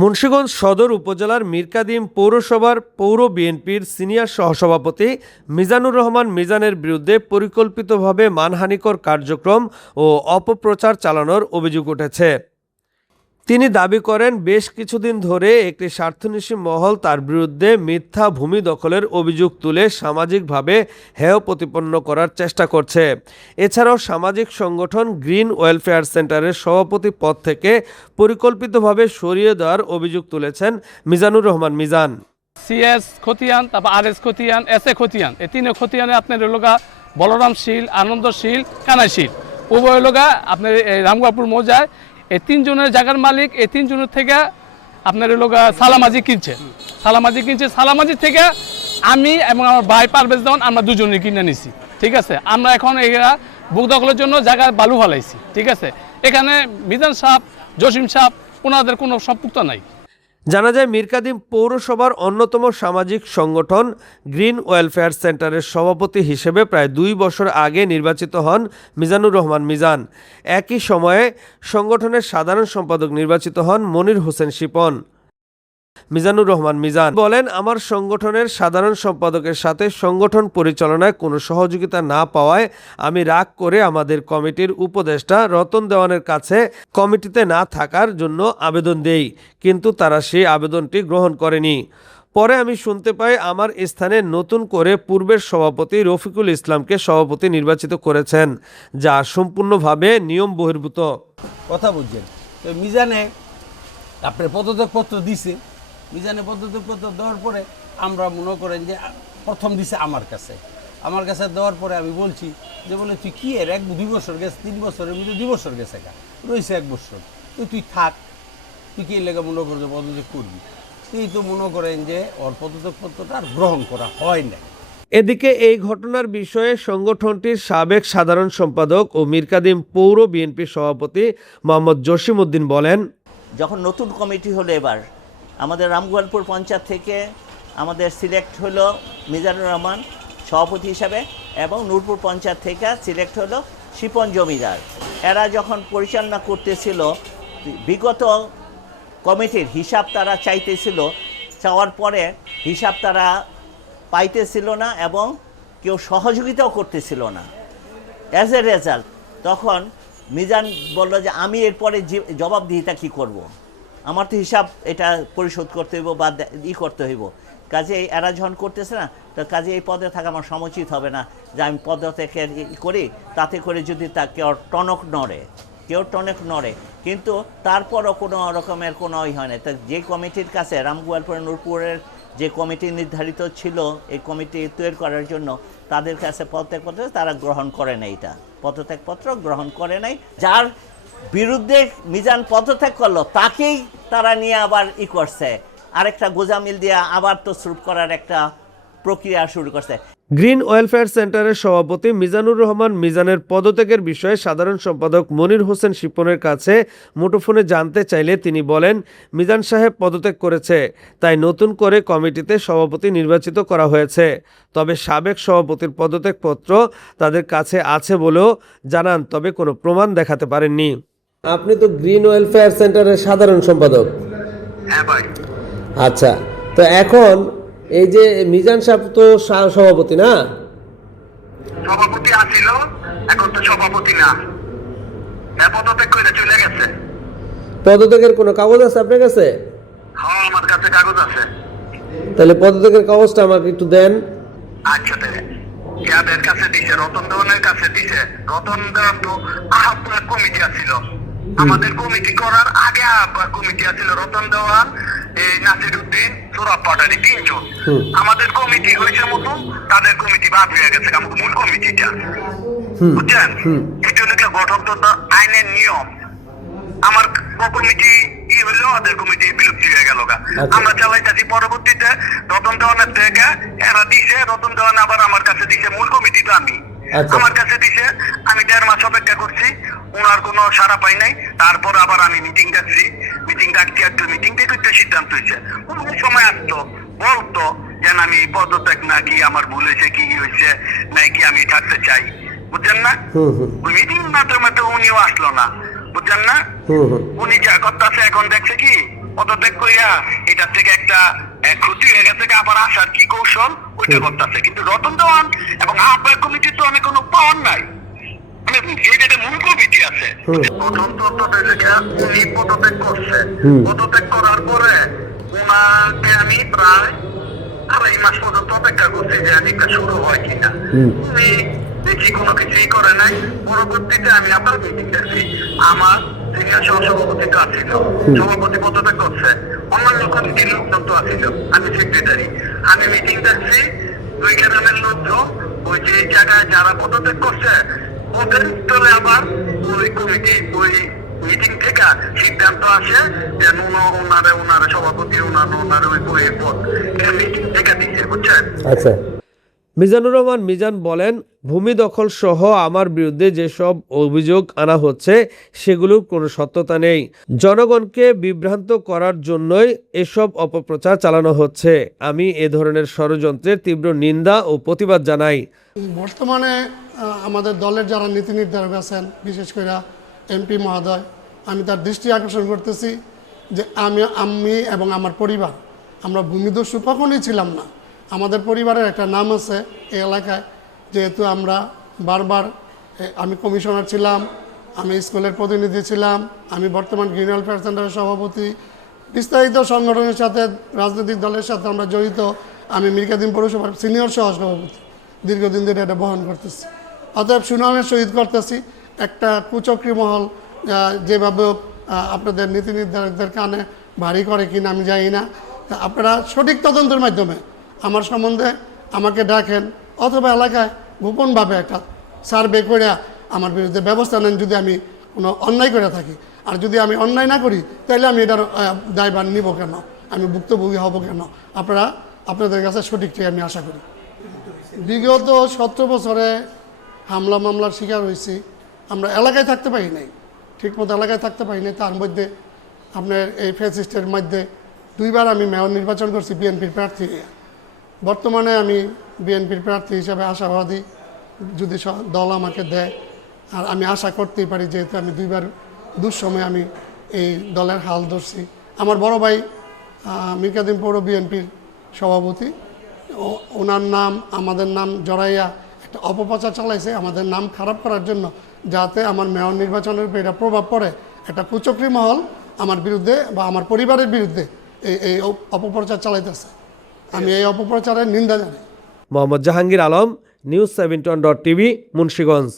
মুন্সিগঞ্জ সদর উপজেলার মীরকাদিম পৌরসভার পৌর বিএনপির সিনিয়র সহসভাপতি মিজানুর রহমান মিজানের বিরুদ্ধে পরিকল্পিতভাবে মানহানিকর কার্যক্রম ও অপপ্রচার চালানোর অভিযোগ উঠেছে। তিনি দাবি করেন, বেশ কিছুদিন ধরে একটি স্বার্থন্বেষী মহল তার বিরুদ্ধে মিথ্যা ভূমি দখলের অভিযোগ তুলে সামাজিকভাবে হেয় প্রতিপন্ন করার চেষ্টা করছে। এছাড়াও সামাজিক সংগঠন গ্রিন ওয়েলফেয়ার সেন্টারের সভাপতি পদ থেকে পরিকল্পিতভাবে সরিয়ে দেওয়ার অভিযোগ তুলেছেন মিজানুর রহমান মিজান। সিএস খতিয়ান, তারপর আরএস খতিয়ান, এসএ খতিয়ান, এই তিন খতিয়ানে আপনার লোগা বলরামশীল, আনন্দশীল, কানাইশীল উভয় লোগা আপনার রামগাপুর মৌজায় এই তিনজনের জায়গার মালিক। এই তিনজনের থেকে আপনার লোগা সালামাজি কিনছে। সালামাজি থেকে আমি এবং আমার ভাই পারভেজ দেওয়ান আমরা দুজনে কিনে নিছি। ঠিক আছে, আমরা এখন এরা বুক দখলের জন্য জায়গা বালু ফেলাইছি। ঠিক আছে, এখানে মিজান সাহেব, জসিম সাহেব ওনাদের কোনো সম্পৃক্ত নাই। জানা যায়, মীরকাদিম পৌরসভার অন্যতম সামাজিক সংগঠন গ্রিন ওয়েলফেয়ার সেন্টারের সভাপতি হিসেবে প্রায় 2 বছর আগে নির্বাচিত হন মিজানুর রহমান মিজান। একই সময়ে সংগঠনের সাধারণ সম্পাদক নির্বাচিত হন মনির হোসেন শিপন। মিজানুর রহমান মিজান বলেন, আমার সংগঠনের সাধারণ সম্পাদকের সাথে সংগঠন পরিচালনায় কোনো সহযোগিতা না পাওয়ায় আমি রাগ করে আমাদের কমিটির উপদেষ্টা রতন দেওয়ানের কাছে কমিটিতে না থাকার জন্য আবেদন দেই, কিন্তু তারা সেই আবেদনটি গ্রহণ করেনি। পরে আমি শুনতে পাই আমার স্থানে নতুন করে পূর্বের সভাপতি রফিকুল ইসলামকে সভাপতি নির্বাচিত করেছেন, যা সম্পূর্ণভাবে নিয়ম বহির্ভূত। কথা বুঝছেন তো মিজানে আপনার পদত্যাগপত্র দিছে। মিজানে পদত্যাগপত্র দেওয়ার পরে আমরা মনে করেন যে প্রথম দিছে আমার কাছে দেওয়ার পরে আমি বলছি যে বলে তুই কি এর 1-2 বছর গেছে, 3 বছরের মধ্যে 2 বছর গেছে, রয়েছে 1 বছর, তুই থাক, তুই কি লেগে মনে করো যে পদত্যাগ করবি। তুই তো মনে করেন যে ওর পদত্যাগপত্রটা আর গ্রহণ করা হয় না। এদিকে এই ঘটনার বিষয়ে সংগঠনটির সাবেক সাধারণ সম্পাদক ও মীরকাদিম পৌর বিএনপির সভাপতি মোহাম্মদ জসিম উদ্দিন বলেন, যখন নতুন কমিটি হলো, এবার আমাদের রামগোয়ালপুর পঞ্চায়েত থেকে আমাদের সিলেক্ট হলো মিজানুর রহমান সভাপতি হিসাবে, এবং নূরপুর পঞ্চায়েত থেকে সিলেক্ট হলো শিপন জমিদার। এরা যখন পরিচালনা করতেছিল, বিগত কমিটির হিসাব তারা চাইতেছিল, চাওয়ার পরে হিসাব তারা পাইতেছিল না এবং কেউ সহযোগিতাও করতেছিল না। অ্যাজ এ রেজাল্ট তখন মিজান বলল যে আমি এরপরে জবাবদিহিতা কী করব, আমার তো হিসাব এটা পরিশোধ করতে হইব বা করতে হইব। কাজে এরা যখন করতেছে না, তো কাজে এই পদে থাকা আমার সমুচিত হবে না যে আমি পদত্যাগ করি, তাতে করে যদি তা কেউ টনক নড়ে। কিন্তু তারপরও কোনো রকমের কোনো হয় না। তা যে কমিটির কাছে রামগোয়ালপুর নূরপুরের যে কমিটি নির্ধারিত ছিল এই কমিটি তৈরি করার জন্য, তাদের কাছে পদত্যাগপত্র তারা গ্রহণ করে নাই, এটা পদত্যাগপত্র গ্রহণ করে নাই। যার বিরুদ্ধে মিজান পদত্যাগ করলো তাকেই তারা নিয়ে আবার করছে, আরেকটা গোজামিল দিয়ে আবার তসরুপ করার একটা প্রক্রিয়া শুরু করছে। গ্রিন ওয়েলফেয়ার সেন্টারের সভাপতি মিজানুর রহমান মিজানের পদত্যাগের বিষয়ে সাধারণ সম্পাদক মনির হোসেন শিপনের কাছে মুঠোফোনে জানতে চাইলে তিনি বলেন, মিজান সাহেব পদত্যাগ করেছে, তাই নতুন করে কমিটিতে সভাপতি নির্বাচিত করা হয়েছে। তবে সাবেক সভাপতির পদত্যাগপত্র তাদের কাছে আছে বলেও জানান, তবে কোনো প্রমাণ দেখাতে পারেননি। আপনি তো গ্রিন ওয়েলফেয়ার সেন্টারের সাধারণ সম্পাদক। হ্যাঁ ভাই। আচ্ছা, তো এখন এই যে মিজান সাহেব তো সভাপতি না? সভাপতি আছিল, এখন তো সভাপতি না, পদত্যাগ করে চলে গেছে। পদত্যাগের কোনো কাগজ আছে আপনার কাছে? হ্যাঁ, আমার কাছে কাগজ আছে। তাহলে পদত্যাগের কাগজটা আমাকে একটু দেন। আচ্ছা, ইয়াদের কাছে দিছে, রতন দেওয়ানের কাছে দিছে। রতন দেওয়ান তো আহ্বায়ক কমিটি আছিল, আমাদের কমিটি করার আগে আহ্বায়ক কমিটি আছিল রতন দেওয়ান, নাসির উদ্দিন, সুরাব পাটারি, 3 জন। আমাদের কমিটি হয়েছে মতো, তাদের কমিটি বাদ হয়ে গেছে, আমাদের মূল কমিটিটা, বুঝছেন? এটা হলো গঠনতন্ত্র আইনের নিয়ম। আমার কমিটি হইলো, ওদের কমিটি বিলুপ্তি হয়ে গেল। আমরা চালাইতেছি, পরবর্তীতে রতন দেওয়ানের থেকে এরা দিছে, রতন দেওয়ান আবার আমার কাছে দিছে, মূল কমিটি তো আমি আমার কাছে দিছে। আমি 1.5 মাস অপেক্ষা করছি, ওনার কোনো সাড়া পাই নাই। তারপর আবার আমি মিটিং ডাকছি, মিটিং করতে সিদ্ধান্ত হয়েছে। কোন সময় আসতো, বলতো যেন আমি পদত্যাগ নাকি আমার ভুল হয়েছে, কি হয়েছে নাকি আমি থাকতে চাই, বুঝছেন না? ওই মিটিং মাত্র উনিও আসলো না, বুঝছেন না? উনি যা করতেছে এখন দেখছে কি পদত্যাগ করিয়া এটা থেকে একটা ক্ষতি হয়ে গেছে, আবার আসার কি কৌশল ওইটা করতেছে। কিন্তু রতন দেওয়ান এবং আহ্বায়ক কমিটির তো অনেক কোনো পাওয়ার নাই, মানে এই যে মূল কমিটি আছে প্রথম তত্ত্বটা থেকে উনি পদত্যাগ করছে। পদত্যাগ করার পরে ওনাকে আমি প্রায় 2.5 মাস পর্যন্ত অপেক্ষা করছি যে আমি একটা শুরু হয় কিনা। উনি দেখি কোনো কিছুই করে নাই। পরবর্তীতে আমি আবার মিটিং দেখছি, আমার সিনিয়র সহসভাপতিটা আছিল, সভাপতি পদত্যাগ করছে, অন্যান্য কমিটির লোকজন তো আছিল, আমি সেক্রেটারি। আমি মিটিং দেখছি 2 গ্রামের লোকজন ওই যে জায়গায় যারা পদত্যাগ করছে ওদের স্থলে আবার ওই কমিটি ওই মিটিং থেকে সিদ্ধান্ত আসে যে ওনারা সভাপতি ওনার ওই বইয়ের পদ মিটিং থেকে দিচ্ছে, বুঝছেন? আচ্ছা, মিজানুর রহমান মিজান বলেন, ভূমি দখল সহ আমার বিরুদ্ধে যেসব অভিযোগ আনা হচ্ছে সেগুলোর কোনো সত্যতা নেই। জনগণকে বিভ্রান্ত করার জন্যই এসব অপপ্রচার চালানো হচ্ছে। আমি এ ধরনের ষড়যন্ত্রের তীব্র নিন্দা ও প্রতিবাদ জানাই। বর্তমানে আমাদের দলের যারা নীতি নির্ধারক আছেন, বিশেষ করে এমপি মহোদয়, আমি তার দৃষ্টি আকর্ষণ করতেছি যে আমি এবং আমার পরিবার আমরা ভূমিদস্যু কখনোই ছিলাম না। আমাদের পরিবারের একটা নাম আছে এই এলাকায়, যেহেতু আমরা বারবার, আমি কমিশনার ছিলাম, আমি স্কুলের প্রতিনিধি ছিলাম, আমি বর্তমান গ্রিন ওয়েলফেয়ার সেন্টারের সভাপতি, বিস্তারিত সংগঠনের সাথে রাজনৈতিক দলের সাথে আমরা জড়িত। আমি মিরকাদিম পৌরসভার সিনিয়র সহসভাপতি, দীর্ঘদিন ধরে এটা বহন করতেছি। অতএব সুনামের সহিত করতেছি। একটা কুচক্রী মহল যেভাবে আপনাদের নীতি নির্ধারকদের কানে ভারী করে কিনা আমি জানি না। তা আপনারা সঠিক তদন্তের মাধ্যমে আমার সম্বন্ধে আমাকে ডাকেন, অথবা এলাকায় গোপনভাবে একটা সার্ভে করে আমার বিরুদ্ধে ব্যবস্থা নেন যদি আমি কোনো অন্যায় করে থাকি। আর যদি আমি অন্যায় না করি তাহলে আমি এটার দায়ভার নিব কেন, আমি ভুক্তভোগী হব কেন? আপনাদের কাছে সঠিকটাই আমি আশা করি। বিগত 17 বছরে হামলা মামলার শিকার হয়েছি। আমরা এলাকায় থাকতে পারি নাই, ঠিকমতো এলাকায় থাকতে পারি নাই। তার মধ্যে আপনার এই ফ্যাসিস্টের মধ্যে 2 বার আমি মেয়র নির্বাচন করছি বিএনপির প্রার্থী। বর্তমানে আমি বিএনপির প্রার্থী হিসাবে আশাবাদী, যদি দল আমাকে দেয়। আর আমি আশা করতেই পারি, যেহেতু আমি 2 বার দুঃসময়ে আমি এই দলের হাল ধরছি। আমার বড় ভাই মিরকাদিম পৌর বিএনপির সভাপতি, ওনার নাম আমাদের নাম জড়াইয়া একটা অপপ্রচার চালাইছে আমাদের নাম খারাপ করার জন্য, যাতে আমার মেয়র নির্বাচনের উপর এটা প্রভাব পড়ে। একটা কুচক্রী মহল আমার বিরুদ্ধে বা আমার পরিবারের বিরুদ্ধে এই অপপ্রচার চালাইতেছে। আমি এই অপপ্রচারের নিন্দা জানাই। Mohammad Jahangir Alam, news 71.tv, Munshiganj.